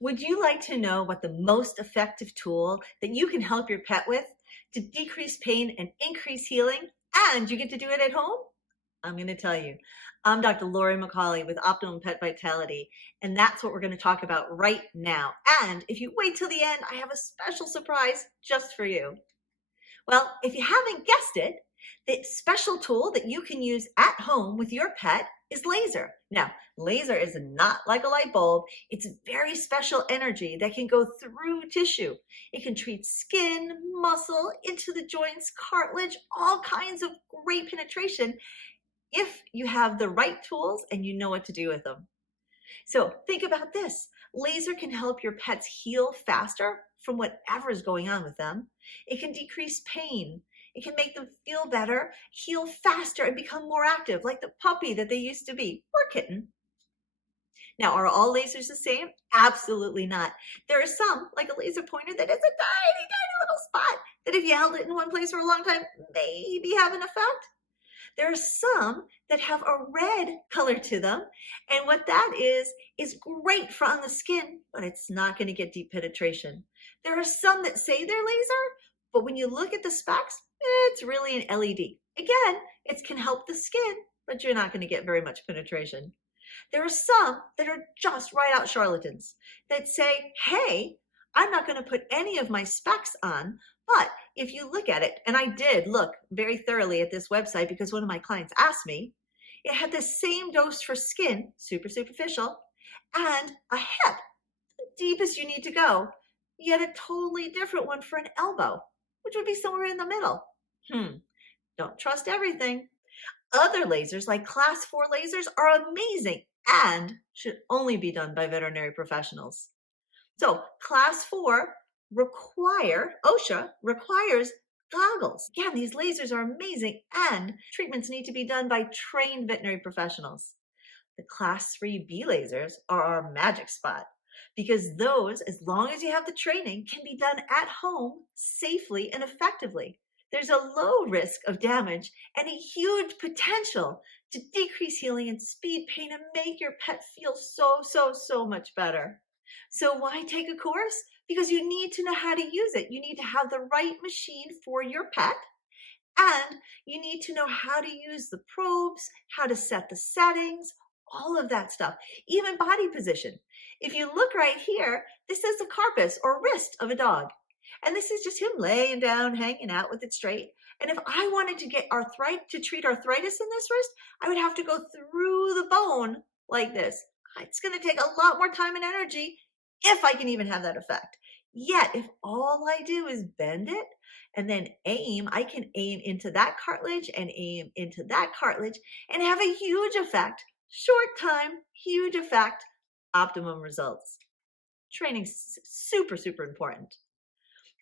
Would you like to know what the most effective tool that you can help your pet with to decrease pain and increase healing, and you get to do it at home? I'm going to tell you. I'm Dr. Lori McCauley with Optimum Pet Vitality, and that's what we're going to talk about right now. And if you wait till the end, I have a special surprise just for you. Well, if you haven't guessed it, the special tool that you can use at home with your pet is laser. Now, laser is not like a light bulb. It's very special energy that can go through tissue. It can treat skin, muscle, into the joints, cartilage, all kinds of great penetration if you have the right tools and you know what to do with them. So think about this. Laser can help your pets heal faster from whatever is going on with them. It can decrease pain. It can make them feel better, heal faster, and become more active, like the puppy that they used to be, or kitten. Now, are all lasers the same? Absolutely not. There are some, like a laser pointer, that has a tiny, tiny little spot that if you held it in one place for a long time, maybe have an effect. There are some that have a red color to them, and what that is great for on the skin, but it's not going to get deep penetration. There are some that say they're laser, but when you look at the specs, it's really an LED. Again, it can help the skin, but you're not going to get very much penetration. There are some that are just right out charlatans that say, hey, I'm not going to put any of my specs on, but if you look at it, and I did look very thoroughly at this website because one of my clients asked me, it had the same dose for skin, super superficial, and a hip, the deepest you need to go, yet a totally different one for an elbow, which would be somewhere in the middle. Don't trust everything. Other lasers, like class 4 lasers, are amazing and should only be done by veterinary professionals. So class 4 OSHA requires goggles. Again, these lasers are amazing and treatments need to be done by trained veterinary professionals. The class 3B lasers are our magic spot because those, as long as you have the training, can be done at home safely and effectively. There's a low risk of damage and a huge potential to decrease healing and speed pain and make your pet feel so much better. So why take a course? Because you need to know how to use it. You need to have the right machine for your pet, and you need to know how to use the probes, how to set the settings, all of that stuff, even body position. If you look right here, this is the carpus or wrist of a dog. And this is just him laying down, hanging out with it straight. And if I wanted to get to treat arthritis in this wrist, I would have to go through the bone like this. It's going to take a lot more time and energy if I can even have that effect. Yet, if all I do is bend it and then aim, I can aim into that cartilage and aim into that cartilage and have a huge effect. Short time, huge effect, optimum results. Training's super important.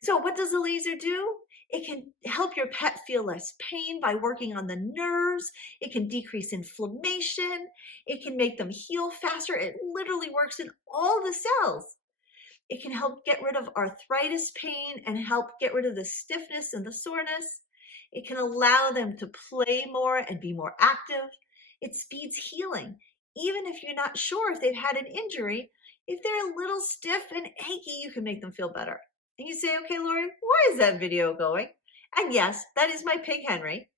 So what does the laser do? It can help your pet feel less pain by working on the nerves. It can decrease inflammation. It can make them heal faster. It literally works in all the cells. It can help get rid of arthritis pain and help get rid of the stiffness and the soreness. It can allow them to play more and be more active. It speeds healing. Even if you're not sure if they've had an injury, if they're a little stiff and achy, you can make them feel better. And you say, okay, Lori, where is that video going? And yes, that is my pig Henry.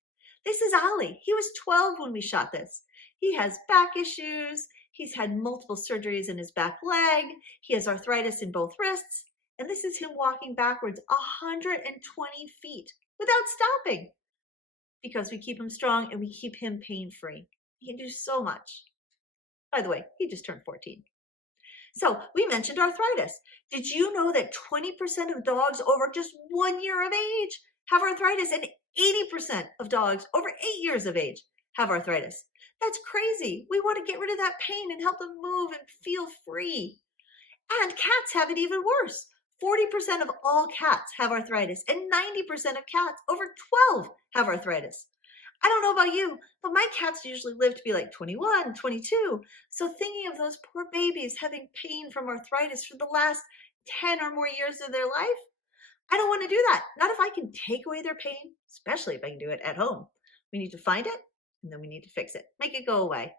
This is Ollie. He was 12 when we shot this. He has back issues. He's had multiple surgeries in his back leg. He has arthritis in both wrists. And this is him walking backwards 120 feet without stopping because we keep him strong and we keep him pain-free. He can do so much. By the way, he just turned 14. So we mentioned arthritis. Did you know that 20% of dogs over just 1 year of age have arthritis and 80% of dogs over 8 years of age have arthritis? That's crazy. We want to get rid of that pain and help them move and feel free. And cats have it even worse. 40% of all cats have arthritis and 90% of cats over 12 have arthritis. I don't know about you, but my cats usually live to be like 21, 22. So thinking of those poor babies having pain from arthritis for the last 10 or more years of their life, I don't want to do that. Not if I can take away their pain, especially if I can do it at home. We need to find it, and then we need to fix it. Make it go away.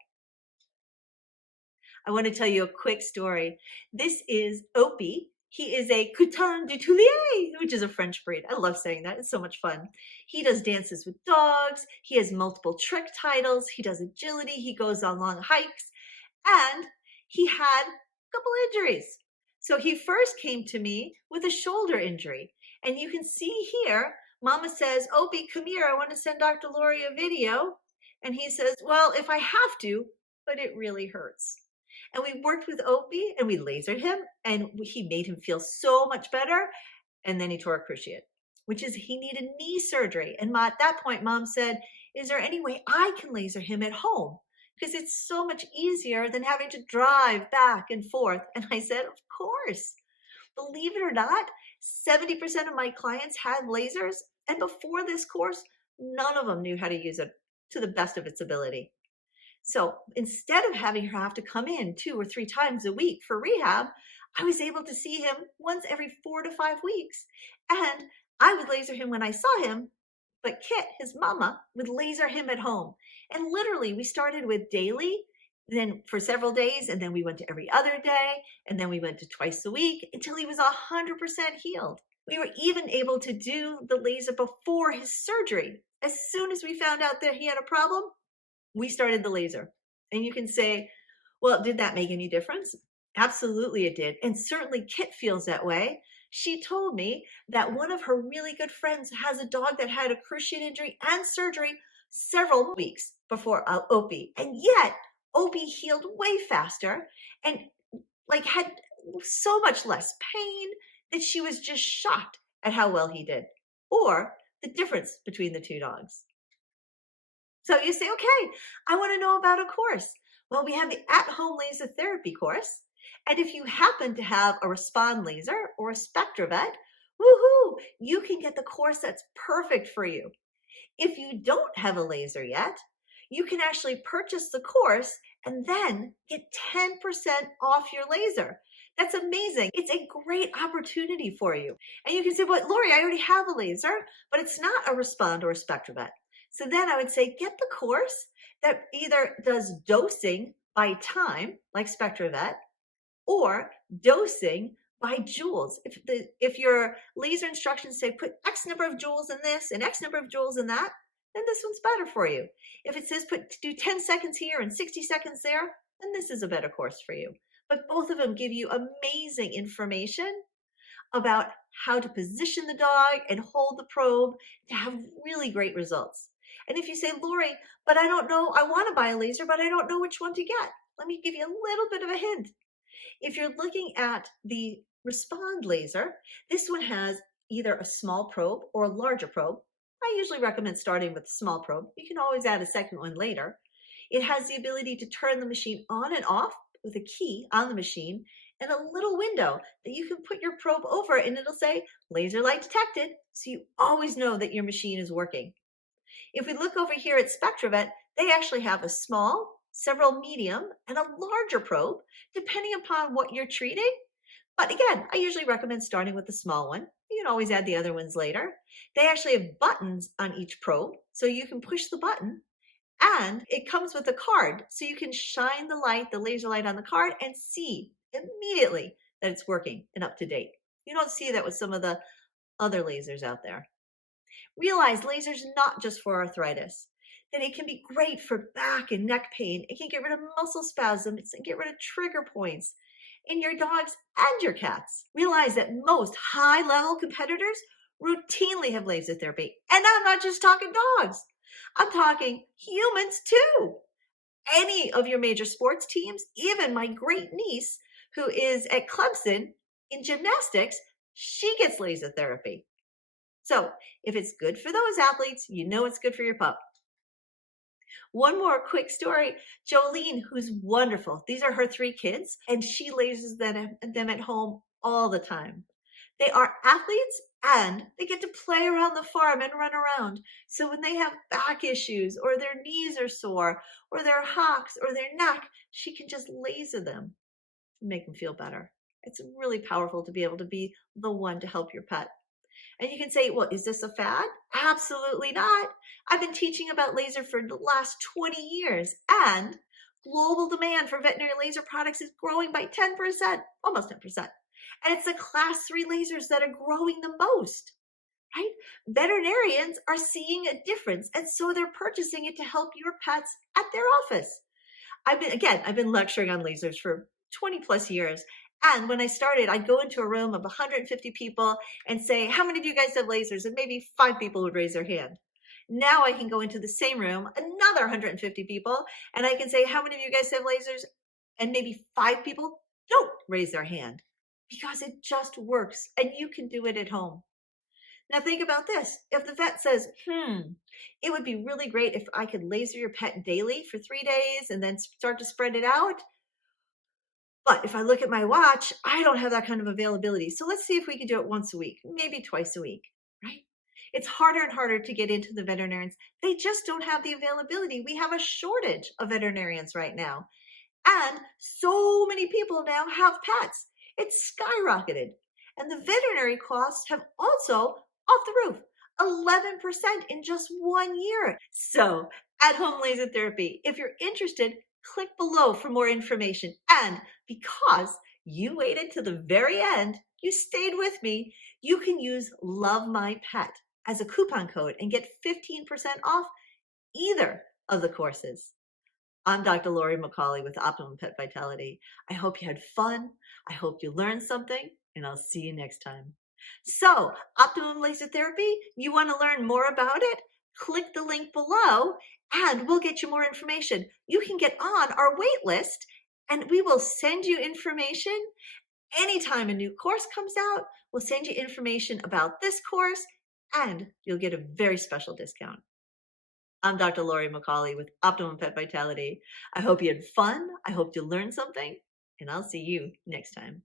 I want to tell you a quick story. This is Opie. He is a cousin du Toulier, which is a French breed. I love saying that. It's so much fun. He does dances with dogs. He has multiple trick titles. He does agility. He goes on long hikes. And he had a couple injuries. So he first came to me with a shoulder injury. And you can see here, Mama says, Opie, come here. I want to send Dr. Lori a video. And he says, well, if I have to, but it really hurts. And we worked with Opie and we lasered him and he made him feel so much better. And then he tore a cruciate, which is he needed knee surgery. And at that point, Mom said, is there any way I can laser him at home? Because it's so much easier than having to drive back and forth. And I said, of course. Believe it or not, 70% of my clients had lasers. And before this course, none of them knew how to use it to the best of its ability. So instead of having her have to come in 2 or 3 times a week for rehab, I was able to see him once every 4 to 5 weeks. And I would laser him when I saw him, but Kit, his mama, would laser him at home. And literally, we started with daily, then for several days, and then we went to every other day, and then we went to twice a week until he was 100% healed. We were even able to do the laser before his surgery. As soon as we found out that he had a problem, we started the laser. And you can say, well, did that make any difference? Absolutely it did. And certainly Kit feels that way. She told me that one of her really good friends has a dog that had a cruciate injury and surgery several weeks before Opie. And yet Opie healed way faster and had so much less pain that she was just shocked at how well he did, or the difference between the two dogs. So you say, okay, I want to know about a course. Well, we have the at-home laser therapy course. And if you happen to have a Respond laser or a SpectraVet, woohoo, you can get the course that's perfect for you. If you don't have a laser yet, you can actually purchase the course and then get 10% off your laser. That's amazing. It's a great opportunity for you. And you can say, well, Lori, I already have a laser, but it's not a Respond or a SpectraVet. So then I would say, get the course that either does dosing by time, like SpectraVet, or dosing by joules. If your laser instructions say put X number of joules in this and X number of joules in that, then this one's better for you. If it says do 10 seconds here and 60 seconds there, then this is a better course for you. But both of them give you amazing information about how to position the dog and hold the probe to have really great results. And if you say, Lori, but I don't know, I want to buy a laser, but I don't know which one to get. Let me give you a little bit of a hint. If you're looking at the Respond laser, this one has either a small probe or a larger probe. I usually recommend starting with a small probe. You can always add a second one later. It has the ability to turn the machine on and off with a key on the machine and a little window that you can put your probe over and it'll say laser light detected, so you always know that your machine is working. If we look over here at SpectraVet, they actually have a small, several medium, and a larger probe, depending upon what you're treating. But again, I usually recommend starting with the small one. You can always add the other ones later. They actually have buttons on each probe, so you can push the button, and it comes with a card, so you can shine the light, the laser light on the card, and see immediately that it's working and up to date. You don't see that with some of the other lasers out there. Realize lasers not just for arthritis, that it can be great for back and neck pain. It can get rid of muscle spasms. It can get rid of trigger points in your dogs and your cats. Realize that most high-level competitors routinely have laser therapy. And I'm not just talking dogs. I'm talking humans too. Any of your major sports teams, even my great niece who is at Clemson in gymnastics, she gets laser therapy. So if it's good for those athletes, you know it's good for your pup. One more quick story. Jolene, who's wonderful. These are her 3 kids, and she lasers them at home all the time. They are athletes, and they get to play around the farm and run around. So when they have back issues, or their knees are sore, or their hocks, or their neck, she can just laser them and make them feel better. It's really powerful to be able to be the one to help your pet. And you can say, well, is this a fad? Absolutely not. I've been teaching about laser for the last 20 years. And Global demand for veterinary laser products is growing by 10%, almost 10%. And it's the class 3 lasers that are growing the most, right? Veterinarians are seeing a difference, and so they're purchasing it to help your pets at their office. I've been lecturing on lasers for 20 plus years. And when I started, I'd go into a room of 150 people and say, how many of you guys have lasers? And maybe 5 people would raise their hand. Now I can go into the same room, another 150 people, and I can say, how many of you guys have lasers? And maybe 5 people don't raise their hand because it just works and you can do it at home. Now think about this. If the vet says, it would be really great if I could laser your pet daily for 3 days and then start to spread it out. But if I look at my watch, I don't have that kind of availability. So let's see if we can do it once a week, maybe twice a week, right? It's harder and harder to get into the veterinarians. They just don't have the availability. We have a shortage of veterinarians right now. And so many people now have pets. It's skyrocketed. And the veterinary costs have also off the roof, 11% in just 1 year. So, at home laser therapy, if you're interested, click below for more information. And because you waited to the very end, you stayed with me, you can use Love My Pet as a coupon code and get 15% off either of the courses. I'm Dr. Lori McCauley with Optimum Pet Vitality. I hope you had fun. I hope you learned something, and I'll see you next time. So, Optimum Laser Therapy, you want to learn more about it? Click the link below, and we'll get you more information. You can get on our wait list, and we will send you information. Anytime a new course comes out, we'll send you information about this course, and you'll get a very special discount. I'm Dr. Lori McCauley with Optimum Pet Vitality. I hope you had fun. I hope you learned something, and I'll see you next time.